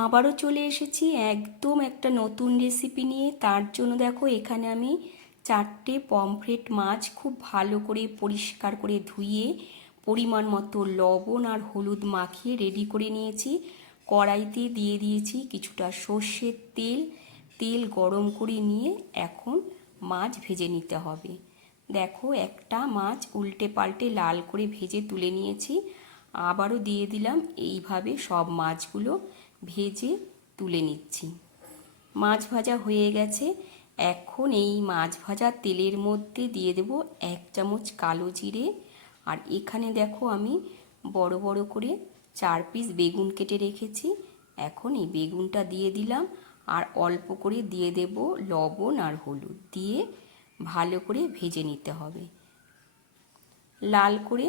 আবারও চলে এসেছি একদম একটা নতুন রেসিপি নিয়ে। তার জন্য দেখো এখানে আমি 4টে পমফ্রেট মাছ খুব ভালো করে পরিষ্কার করে ধুয়ে পরিমাণ মতো লবণ আর হলুদ মাখিয়ে রেডি করে নিয়েছি। কড়াইতে দিয়ে দিয়েছি কিছুটা সর্ষের তেল। তেল গরম করে নিয়ে এখন মাছ ভেজে নিতে হবে। দেখো একটা মাছ উল্টে পাল্টে লাল করে ভেজে তুলে নিয়েছি। আবারও দিয়ে দিলাম, এইভাবে সব মাছগুলো ভেজে তুলে নিচ্ছি। মাছ ভাজা হয়ে গেছে। এখন এই মাছ ভাজা তেলের মধ্যে দিয়ে দেব 1 চামচ কালো জিরে। আর এখানে দেখো আমি বড় বড় করে 4 পিস বেগুন কেটে রেখেছি। এখন এই বেগুনটা দিয়ে দিলাম আর অল্প করে দিয়ে দেব লবণ আর হলুদ দিয়ে ভালো করে ভেজে নিতে হবে। লাল করে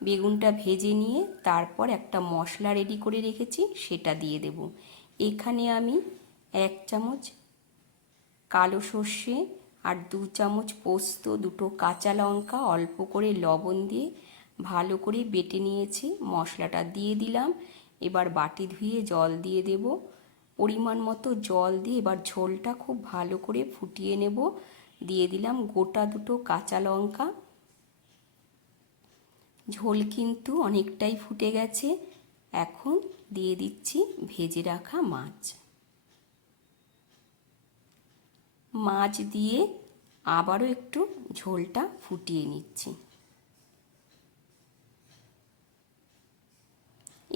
বেগুনটা ভেজে নিয়ে তারপর একটা মশলা রেডি করে রেখেছি, সেটা দিয়ে দেব। এখানে আমি 1 চামচ কালো সর্ষে আর 2 চামচ পোস্ত, 2টো কাঁচা লঙ্কা অল্প করে লবণ দিয়ে ভালো করে বেটে নিয়েছি। মশলাটা দিয়ে দিলাম। এবার বাটি ধুয়ে জল দিয়ে দেব। পরিমাণ মতো জল দিয়ে এবার ঝোলটা খুব ভালো করে ফুটিয়ে নেব। দিয়ে দিলাম গোটা 2টো কাঁচা লঙ্কা। ঝোল কিন্তু অনেকটাই ফুটে গেছে। এখন দিয়ে দিচ্ছি ভেজে রাখা মাছ। মাছ দিয়ে আবারও একটু ঝোলটা ফুটিয়ে নিচ্ছি।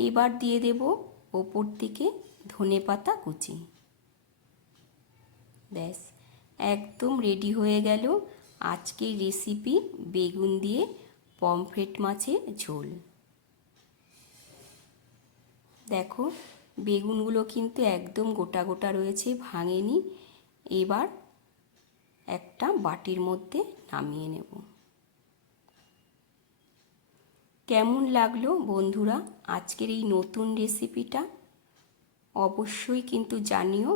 এবার দিয়ে দেব ওপর থেকে ধনেপাতা কুচি। ব্যাস, একদম রেডি হয়ে গেল আজকের রেসিপি বেগুন দিয়ে পমফ্রেট মাছের ঝোল। দেখো বেগুনগুলো কিন্তু একদম গোটা গোটা রয়েছে, ভাঙেনি। এবার একটা বাটির মধ্যে নামিয়ে নেব। কেমন লাগলো বন্ধুরা আজকের এই নতুন রেসিপিটা? অবশ্যই কিন্তু জানিও।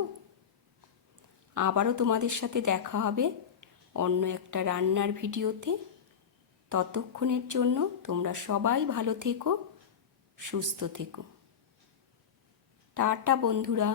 আবারও তোমাদের সাথে দেখা হবে অন্য একটা রান্নার ভিডিওতে। ততক্ষণের জন্য তোমরা সবাই ভালো থেকো, সুস্থ থেকো। টাটা বন্ধুরা।